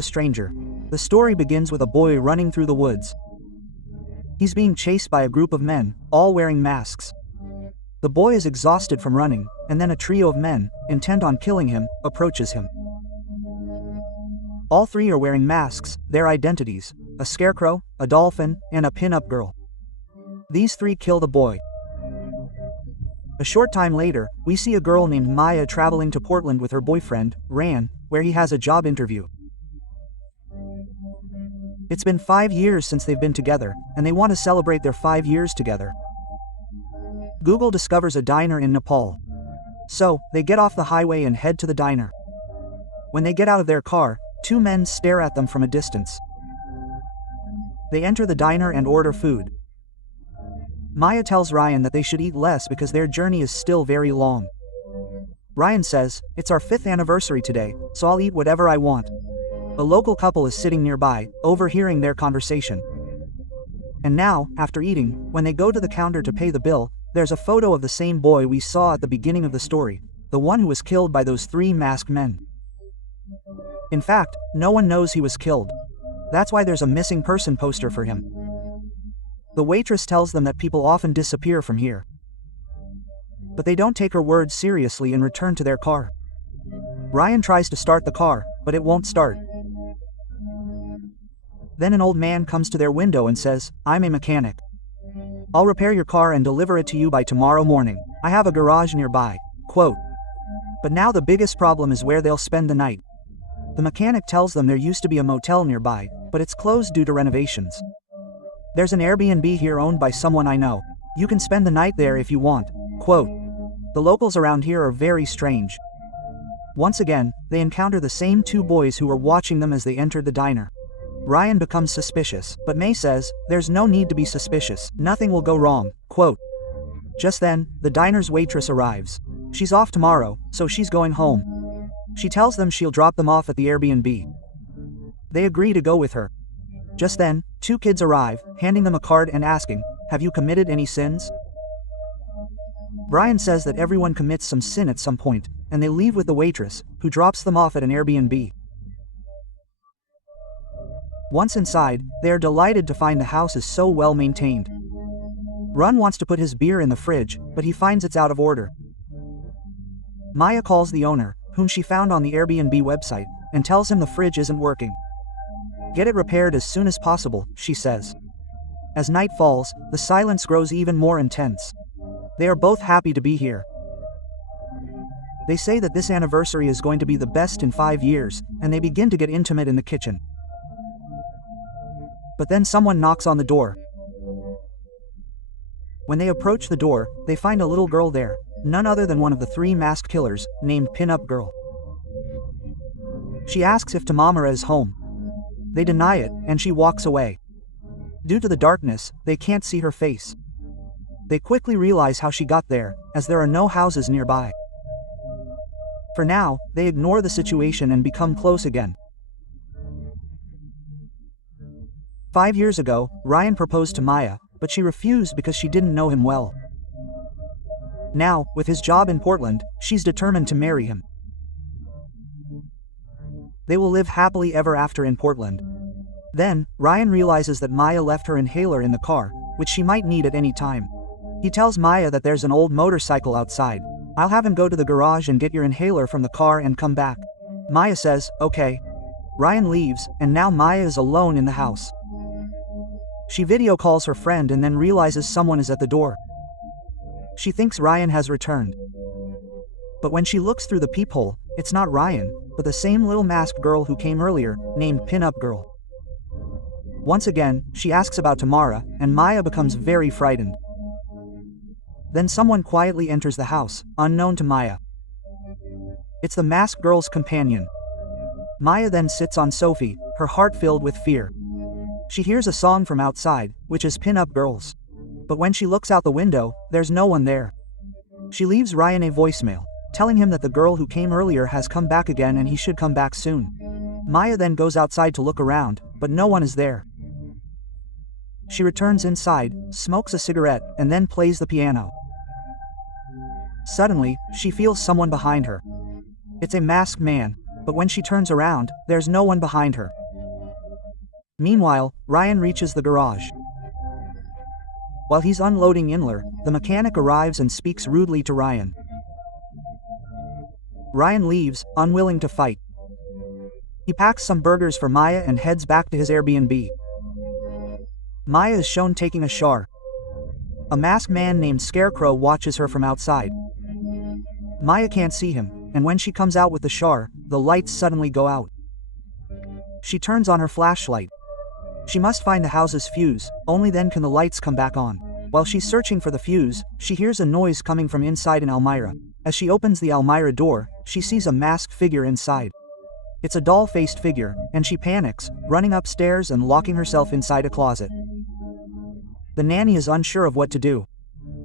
the stranger. The story begins with a boy running through the woods. He's being chased by a group of men, all wearing masks. The boy is exhausted from running, and then a trio of men, intent on killing him, approaches him. All three are wearing masks, their identities: a scarecrow, a dolphin, and a pin-up girl. These three kill the boy. A short time later, we see a girl named Maya traveling to Portland with her boyfriend, Ran, where he has a job interview. It's been 5 years since they've been together, and they want to celebrate their 5 years together. Google discovers a diner in Nepal. So, they get off the highway and head to the diner. When they get out of their car, two men stare at them from a distance. They enter the diner and order food. Maya tells Ryan that they should eat less because their journey is still very long. Ryan says, "It's our 5th anniversary today, so I'll eat whatever I want." A local couple is sitting nearby, overhearing their conversation. And now, after eating, when they go to the counter to pay the bill, there's a photo of the same boy we saw at the beginning of the story, the one who was killed by those 3 masked men. In fact, no one knows he was killed. That's why there's a missing person poster for him. The waitress tells them that people often disappear from here. But they don't take her words seriously and return to their car. Ryan tries to start the car, but it won't start. Then an old man comes to their window and says, "I'm a mechanic. I'll repair your car and deliver it to you by tomorrow morning. I have a garage nearby." Quote. But now the biggest problem is where they'll spend the night. The mechanic tells them there used to be a motel nearby, but it's closed due to renovations. "There's an Airbnb here owned by someone I know. You can spend the night there if you want." Quote. The locals around here are very strange. Once again, they encounter the same 2 boys who were watching them as they entered the diner. Ryan becomes suspicious, but May says, "There's no need to be suspicious, nothing will go wrong." Quote. Just then, the diner's waitress arrives. She's off tomorrow, so she's going home. She tells them she'll drop them off at the Airbnb. They agree to go with her. Just then, 2 kids arrive, handing them a card and asking, "Have you committed any sins?" Brian says that everyone commits some sin at some point, and they leave with the waitress, who drops them off at an Airbnb. Once inside, they are delighted to find the house is so well maintained. Run wants to put his beer in the fridge, but he finds it's out of order. Maya calls the owner, whom she found on the Airbnb website, and tells him the fridge isn't working. "Get it repaired as soon as possible," she says. As night falls, the silence grows even more intense. They are both happy to be here. They say that this anniversary is going to be the best in 5 years, and they begin to get intimate in the kitchen. But then someone knocks on the door. When they approach the door, they find a little girl there, none other than one of the 3 masked killers, named Pin-Up Girl. She asks if Tamamara is home. They deny it, and she walks away. Due to the darkness, they can't see her face. They quickly realize how she got there, as there are no houses nearby. For now, they ignore the situation and become close again. 5 years ago, Ryan proposed to Maya, but she refused because she didn't know him well. Now, with his job in Portland, she's determined to marry him. They will live happily ever after in Portland. Then, Ryan realizes that Maya left her inhaler in the car, which she might need at any time. He tells Maya that there's an old motorcycle outside. "I'll have him go to the garage and get your inhaler from the car and come back." Maya says, "Okay." Ryan leaves, and now Maya is alone in the house. She video calls her friend and then realizes someone is at the door. She thinks Ryan has returned. But when she looks through the peephole, it's not Ryan, but the same little masked girl who came earlier, named Pin-Up Girl. Once again, she asks about Tamara, and Maya becomes very frightened. Then someone quietly enters the house, unknown to Maya. It's the masked girl's companion. Maya then sits on Sophie, her heart filled with fear. She hears a song from outside, which is Pin-Up Girls. But when she looks out the window, there's no one there. She leaves Ryan a voicemail, telling him that the girl who came earlier has come back again and he should come back soon. Maya then goes outside to look around, but no one is there. She returns inside, smokes a cigarette, and then plays the piano. Suddenly, she feels someone behind her. It's a masked man. But when she turns around, there's no one behind her. Meanwhile, Ryan reaches the garage. While he's unloading Inler, the mechanic arrives and speaks rudely to Ryan. Ryan leaves, unwilling to fight. He packs some burgers for Maya and heads back to his Airbnb. Maya is shown taking a shower. A masked man named Scarecrow watches her from outside. Maya can't see him, and when she comes out with the shower, the lights suddenly go out. She turns on her flashlight. She must find the house's fuse, only then can the lights come back on. While she's searching for the fuse, she hears a noise coming from inside an almirah. As she opens the almirah door, she sees a masked figure inside. It's a doll-faced figure, and she panics, running upstairs and locking herself inside a closet. The nanny is unsure of what to do.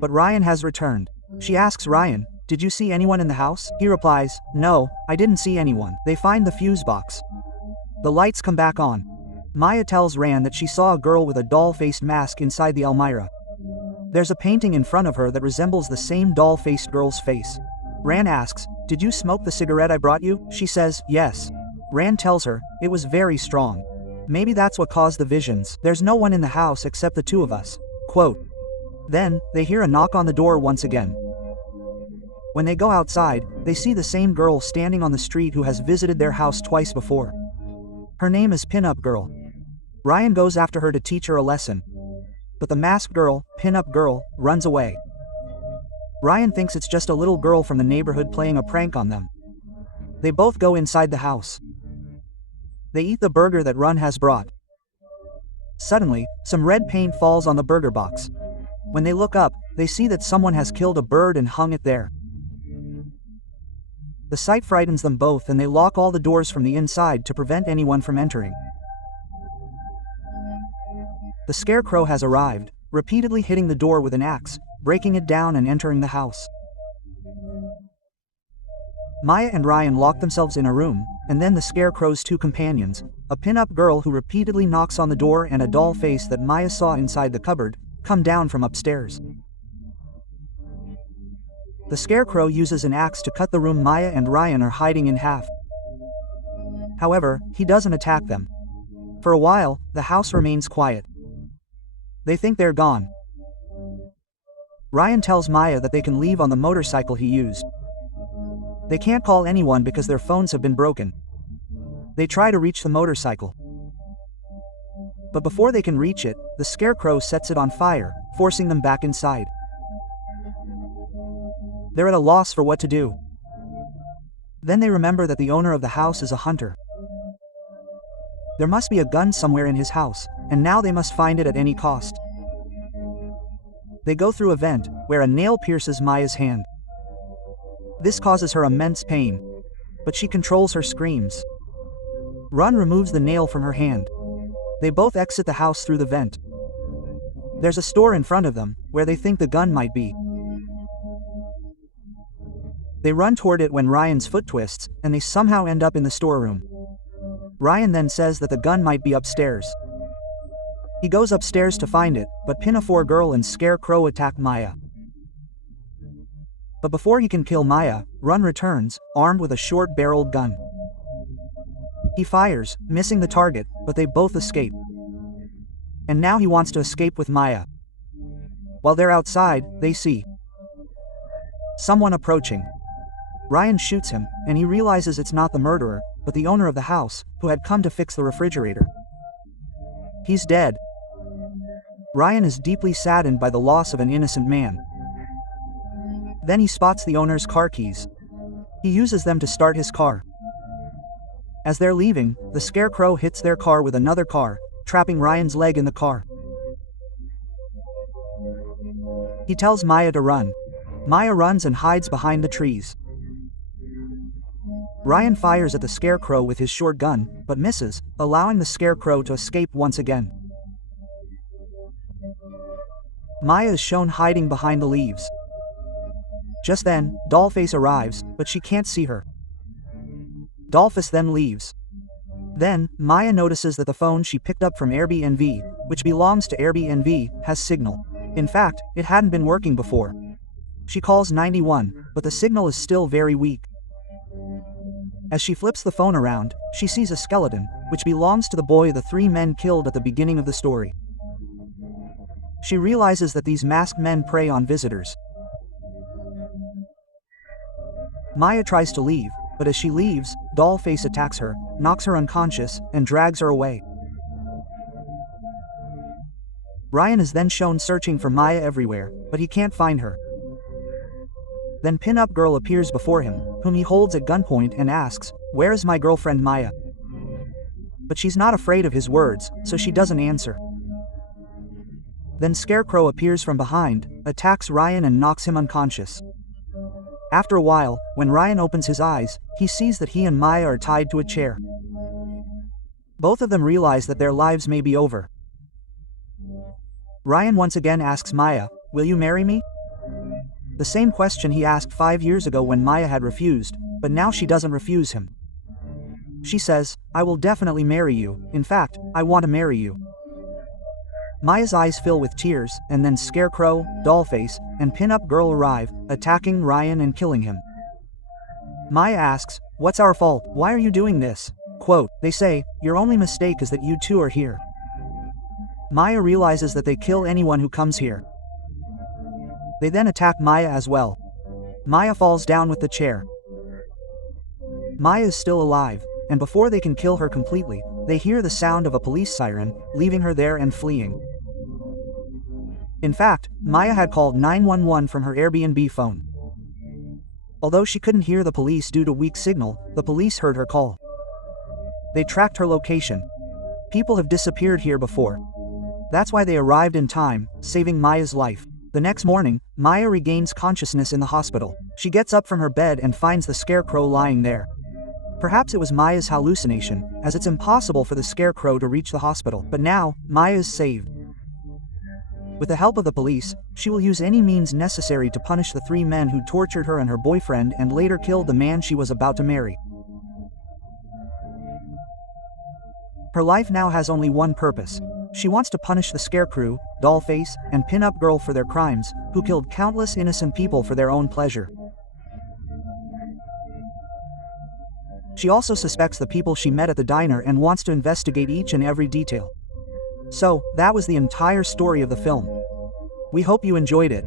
But Ryan has returned. She asks Ryan, "Did you see anyone in the house?" He replies, "No, I didn't see anyone." They find the fuse box. The lights come back on. Maya tells Rand that she saw a girl with a doll-faced mask inside the almirah. There's a painting in front of her that resembles the same doll-faced girl's face. Rand asks, "Did you smoke the cigarette I brought you?" She says, "Yes." Rand tells her, "It was very strong. Maybe that's what caused the visions. There's no one in the house except the two of us." Quote. Then, they hear a knock on the door once again. When they go outside, they see the same girl standing on the street who has visited their house twice before. Her name is Pin-Up Girl. Ryan goes after her to teach her a lesson. But the masked girl, Pin-Up Girl, runs away. Ryan thinks it's just a little girl from the neighborhood playing a prank on them. They both go inside the house. They eat the burger that Run has brought. Suddenly, some red paint falls on the burger box. When they look up, they see that someone has killed a bird and hung it there. The sight frightens them both and they lock all the doors from the inside to prevent anyone from entering. The Scarecrow has arrived, repeatedly hitting the door with an axe, breaking it down and entering the house. Maya and Ryan lock themselves in a room, and then the Scarecrow's two companions, a pin-up girl who repeatedly knocks on the door and a doll face that Maya saw inside the cupboard, come down from upstairs. The Scarecrow uses an axe to cut the room Maya and Ryan are hiding in half. However, he doesn't attack them. For a while, the house remains quiet. They think they're gone. Ryan tells Maya that they can leave on the motorcycle he used. They can't call anyone because their phones have been broken. They try to reach the motorcycle. But before they can reach it, the Scarecrow sets it on fire, forcing them back inside. They're at a loss for what to do. Then they remember that the owner of the house is a hunter. There must be a gun somewhere in his house, and now they must find it at any cost. They go through a vent, where a nail pierces Maya's hand. This causes her immense pain, but she controls her screams. Run removes the nail from her hand. They both exit the house through the vent. There's a store in front of them, where they think the gun might be. They run toward it when Ryan's foot twists, and they somehow end up in the storeroom. Ryan then says that the gun might be upstairs. He goes upstairs to find it, but Pinafore Girl and Scarecrow attack Maya. But before he can kill Maya, Run returns, armed with a short-barreled gun. He fires, missing the target, but they both escape. And now he wants to escape with Maya. While they're outside, they see someone approaching. Ryan shoots him, and he realizes it's not the murderer, but the owner of the house, who had come to fix the refrigerator. He's dead. Ryan is deeply saddened by the loss of an innocent man. Then he spots the owner's car keys. He uses them to start his car. As they're leaving, the Scarecrow hits their car with another car, trapping Ryan's leg in the car. He tells Maya to run. Maya runs and hides behind the trees. Ryan fires at the Scarecrow with his short gun, but misses, allowing the Scarecrow to escape once again. Maya is shown hiding behind the leaves. Just then, Dollface arrives, but she can't see her. Dollface then leaves. Then, Maya notices that the phone she picked up from Airbnb, which belongs to Airbnb, has signal. In fact, it hadn't been working before. She calls 911, but the signal is still very weak. As she flips the phone around, she sees a skeleton, which belongs to the boy the three men killed at the beginning of the story. She realizes that these masked men prey on visitors. Maya tries to leave, but as she leaves, Dollface attacks her, knocks her unconscious, and drags her away. Ryan is then shown searching for Maya everywhere, but he can't find her. Then Pin-Up Girl appears before him, whom he holds at gunpoint and asks, "Where is my girlfriend Maya?" But she's not afraid of his words, so she doesn't answer. Then Scarecrow appears from behind, attacks Ryan and knocks him unconscious. After a while, when Ryan opens his eyes, he sees that he and Maya are tied to a chair. Both of them realize that their lives may be over. Ryan once again asks Maya, "Will you marry me?" The same question he asked 5 years ago when Maya had refused, but now she doesn't refuse him. She says, "I will definitely marry you, in fact, I want to marry you." Maya's eyes fill with tears, and then Scarecrow, Dollface, and Pin-Up Girl arrive, attacking Ryan and killing him. Maya asks, "What's our fault? Why are you doing this?" Quote, they say, "Your only mistake is that you two are here." Maya realizes that they kill anyone who comes here. They then attack Maya as well. Maya falls down with the chair. Maya is still alive, and before they can kill her completely, they hear the sound of a police siren, leaving her there and fleeing. In fact, Maya had called 911 from her Airbnb phone. Although she couldn't hear the police due to weak signal, the police heard her call. They tracked her location. People have disappeared here before. That's why they arrived in time, saving Maya's life. The next morning, Maya regains consciousness in the hospital. She gets up from her bed and finds the Scarecrow lying there. Perhaps it was Maya's hallucination, as it's impossible for the Scarecrow to reach the hospital. But now, Maya is saved. With the help of the police, she will use any means necessary to punish the three men who tortured her and her boyfriend and later killed the man she was about to marry. Her life now has only one purpose. She wants to punish the Scarecrow, Dollface, and Pin-Up Girl for their crimes, who killed countless innocent people for their own pleasure. She also suspects the people she met at the diner and wants to investigate each and every detail. So, that was the entire story of the film. We hope you enjoyed it.